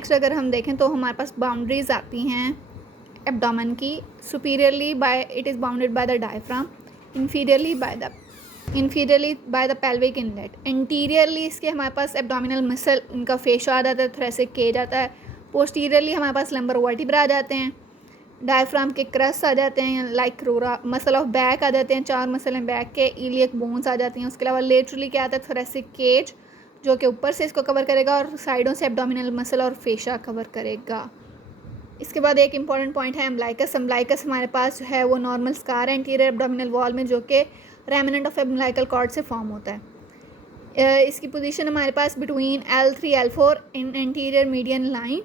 Next अगर हम देखें तो हमारे पास बाउंड्रीज आती हैं एब्डोमेन की। Superiorly by it is bounded by the diaphragm, inferiorly by the pelvic inlet. Interiorly इसके हमारे पास एब्डोमिनल मसल, इनका फेशिया आ जाता है, थोरेसिक केज आता है। पोस्टीरियरली हमारे पास लंबर वर्टिब्रा आ जाते हैं, डायफ्राम के क्रस्ट आ जाते हैं, लाइक रोरा मसल ऑफ बैक आ जाते हैं, 4 मसल हैं बैक के, इलियक बोन्स आ जाती हैं। उसके अलावा लेटरली क्या आता है, थोरेसिक केज जो कि ऊपर से इसको कवर करेगा और साइडों से एब्डोमिनल मसल और फेशिया कवर करेगा। इसके बाद एक इंपॉर्टेंट पॉइंट है अम्बलाइकस। अम्बलाइकस हमारे पास जो है वो नॉर्मल स्कार है इंटीरियर एब्डोमिनल वॉल में, जो कि रेमिनेंट ऑफ अम्बलाइकल कॉर्ड से फॉर्म होता है। इसकी पोजीशन हमारे पास between L3 L4 in interior median line,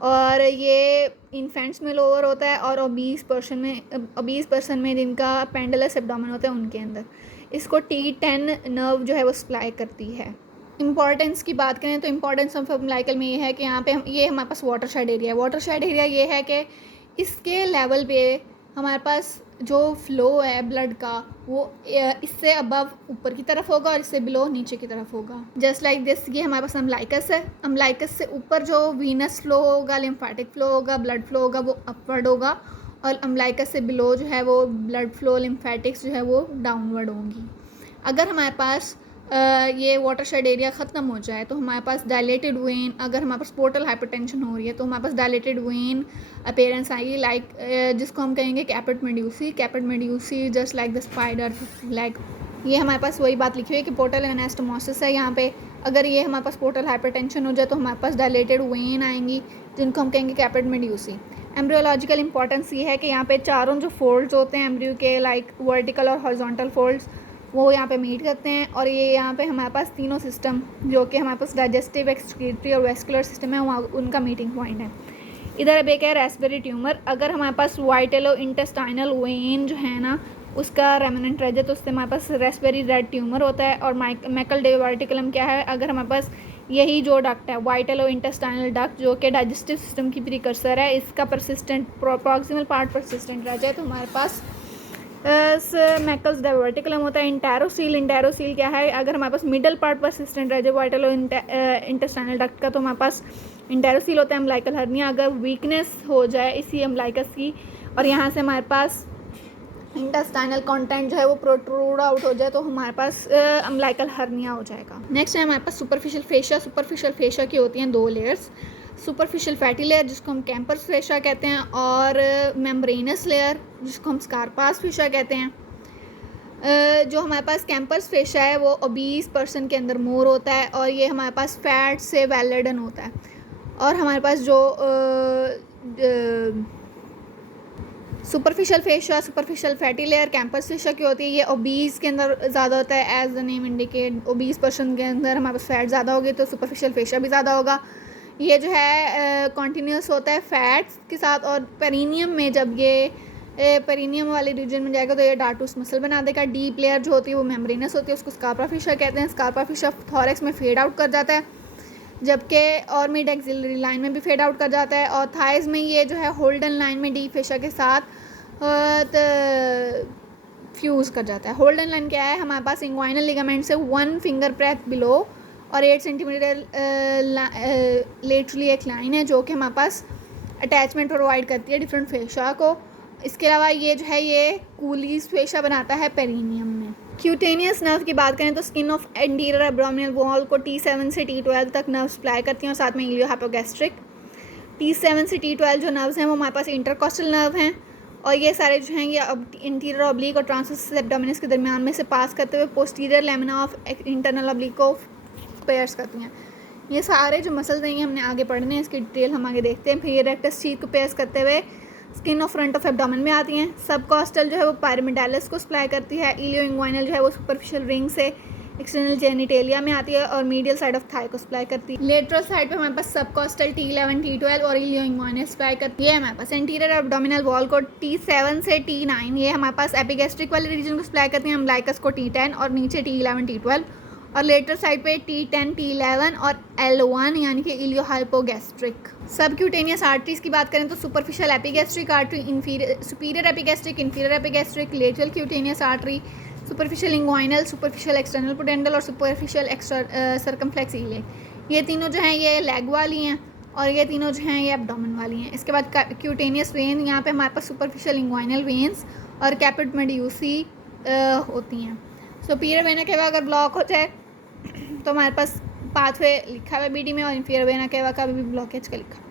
और ये इन्फेंट्स में लोअर होता है और ओबीस पर्सन में जिनका पेंडुलस एब्डोमेन होता है उनके अंदर। इसको T10 नर्व जो है वो सप्लाई करती है। इंपॉर्टेंस की बात करें तो इंपॉर्टेंस ऑफ अम्बलाइकल में ये है कि यहाँ पे ये हमारे पास वाटरशेड एरिया है। वाटरशेड एरिया ये है कि इसके लेवल पे हमारे पास जो फ्लो है ब्लड का वो इससे अबव ऊपर की तरफ होगा और इससे बिलो नीचे की तरफ होगा। जस्ट लाइक दिस ये हमारे पास अम्बलाइकस है। अम्बलाइकस से ऊपर जो वीनस फ्लो होगा, लिम्फेटिक फ्लो होगा, ब्लड फ्लो होगा वो अपवर्ड होगा, और अम्बलाइकस से बिलो जो है वो ब्लड फ्लो, लिम्फेटिक्स जो है वो डाउनवर्ड होंगी। अगर हमारे पास ये वाटरशेड एरिया ख़त्म हो जाए तो हमारे पास डायलेटेड वेन, अगर हमारे पास पोर्टल हाइपरटेंशन हो रही है तो हमारे पास डायलेटेड वेन अपीयरेंस आएगी, लाइक जिसको हम कहेंगे caput medusae just like the spider leg. ये हमारे पास वही बात लिखी हुई है कि पोर्टल एनास्टोमोसिस है यहाँ पे। अगर ये हमारे पास पोर्टल हाइपरटेंशन हो जाए तो हमारे पास डायलेटेड वेन आएंगी जिनको हम कहेंगे कैपेट मेड्यूसी। एम्ब्रियोलॉजिकल इंपॉर्टेंस ये है कि यहाँ पे चारों जो फोल्ड्स होते हैं एम्ब्रियो के, लाइक वर्टिकल और हॉरिजॉन्टल फोल्ड्स, वो यहाँ पे मीट करते हैं। और ये यहाँ पे हमारे पास तीनों सिस्टम जो कि हमारे पास डाइजेस्टिव, एक्सक्रीटरी और वेस्कुलर सिस्टम है, वहाँ उनका मीटिंग पॉइंट है। इधर अब एक है रेस्पिरेटरी ट्यूमर। अगर हमारे पास वाइटेलो इंटेस्टाइनल वेन जो है ना उसका रेमिनेंट रह जाए तो उससे हमारे पास रेस्पिरेटरी रेड ट्यूमर होता है। और मैकल डाइवर्टिकुलम क्या है, अगर हमारे पास यही जो डक्ट है वाइटेलो इंटेस्टाइनल डक्ट जो कि डाइजेस्टिव सिस्टम की प्रीकर्सर है, इसका परसिस्टेंट प्रॉक्सिमल पार्ट परसिस्टेंट रह जाए तो हमारे पास मैकल्स डाइवर्टिकुलम होता है। इंटेरोसील क्या है, अगर हमारे पास मिडल पार्ट परसिस्टेंट रह जाए वाइटेलो इंटेस्टाइनल डक्ट का तो हमारे पास इंटेरोसील होता है। अम्बलाइकल हर्निया, अगर वीकनेस हो जाए इसी अम्बलाइकस की और यहाँ से हमारे पास इंटेस्टाइनल कंटेंट जो है वो प्रोट्रूड आउट हो जाए तो हमारे पास अम्बलाइकल हर्निया हो जाएगा। नेक्स्ट है हमारे पास सुपरफिशियल फेशिया। सुपरफिशियल फेशिया की होती हैं 2 लेयर्स, सुपरफिशियल फैटी लेयर जिसको हम कैंपर्स फेशिया कहते हैं, और मेम्ब्रेनस लेयर जिसको हम स्कारपास फेशिया कहते हैं। जो हमारे पास कैंपर्स फेशिया है वो ओबीस पर्सन के अंदर मोर होता है और ये हमारे पास फैट से वेल लेडन होता है। और हमारे पास जो superficial fascia, superficial fatty layer campers fascia की होती है, ये ओबीस के अंदर ज़्यादा होता है। As the name indicate, obese person के अंदर हमारे पास फैट ज़्यादा होगी तो सुपरफिशियल फेशिया भी ज़्यादा होगा। ये जो है कॉन्टीन्यूस होता है फैट्स के साथ, और पेरिनियम में जब ये पेरिनियम वाले रीजन में जाएगा तो ये डार्टूस मसल बना देगा। डीप लेयर जो होती है वो मेम्ब्रेनस होती है, उसको स्कार्पा फेशिया कहते हैं। स्कार्पा फेशिया थॉरेक्स में फेड आउट कर जाता है, जबकि और मिड एक्सिलरी लाइन में भी फेड आउट कर जाता है, और थाइज़ में ये जो है होल्डन लाइन में डीप फेशिया के साथ फ्यूज़ कर जाता है। होल्डन लाइन क्या है, हमारे पास इंग्वाइनल लिगामेंट से 1 फिंगर ब्रेथ बिलो और 8 सेंटीमीटर लेटरली एक लाइन है जो कि हमारे पास अटैचमेंट प्रोवाइड करती है डिफरेंट फेशिया को। इसके अलावा ये जो है ये कूलीज फेशिया बनाता है पेरिनियम में। क्यूटेनियस नर्व की बात करें तो skin of anterior abdominal wall को T7 से T12 तक नर्व सप्लाई करती हैं और साथ में इलियोहाइपोगैस्ट्रिक। T7 से T12 जो नर्व्स हैं वो हमारे पास इंटरकॉस्टल नर्व हैं, और ये सारे जो हैं ये इंटीरियर ऑब्लिक और ट्रांसवर्स एब्डोमिनस के दरमियान में से पास करते हुए posterior lamina of internal oblique को पेयर्स करती हैं। ये सारे जो मसल्स हैं ये हमने आगे पढ़ने हैं, इसकी डिटेल हम आगे देखते हैं। फिर ये रेक्टस शीथ को पेयर्स करते हुए skin of front of abdomen में आती हैं। सबकॉस्टल जो है वो पायरामिडालिस को सप्लाई करती है। इलियो इंग्वाइनल जो है वो सुपरफिशियल रिंग से एक्सटर्नल जेनिटेलिया में आती है और मीडियल साइड ऑफ थाई को सप्लाई करती है। लेटरल साइड पे हमारे पास सबकॉस्टल T11 T12 और इलियो इंग्वाइनल सप्लाई करती है। हमारे पास एंटीरियर एब्डोमिनल वॉल को T7 से T9 ये हमारे पास एपिगैस्ट्रिक वाले रीजन को सप्लाई करती हैं। अम्बलाइकस को T10 और नीचे T11 T12, और लेटर साइड पे T10 T11 और L1 यानी कि इलियोहाइपोगैस्ट्रिक। सबक्यूटेनियस आर्टरीज की बात करें तो superficial epigastric artery, superior epigastric, inferior epigastric, lateral cutaneous artery, superficial inguinal, superficial external pudendal और सुपरफिशियल सर्कमफ्लेक्स इलियक। ये तीनों जो हैं ये लेग वाली हैं, और ये तीनों जो हैं ये एब्डोमेन वाली हैं। इसके बाद क्यूटेनियस वेन, यहाँ पे हमारे पास सुपरफिशियल इंग्वाइनल वेन्स और कैपिट मेड्यूसी होती हैं। सुपीरियर वेना केवा अगर ब्लॉक हो जाए तो हमारे पास पाथवे लिखा हुआ है बीडी में, और इंफीरियर वेना केवा का भी ब्लॉकेज का लिखा है।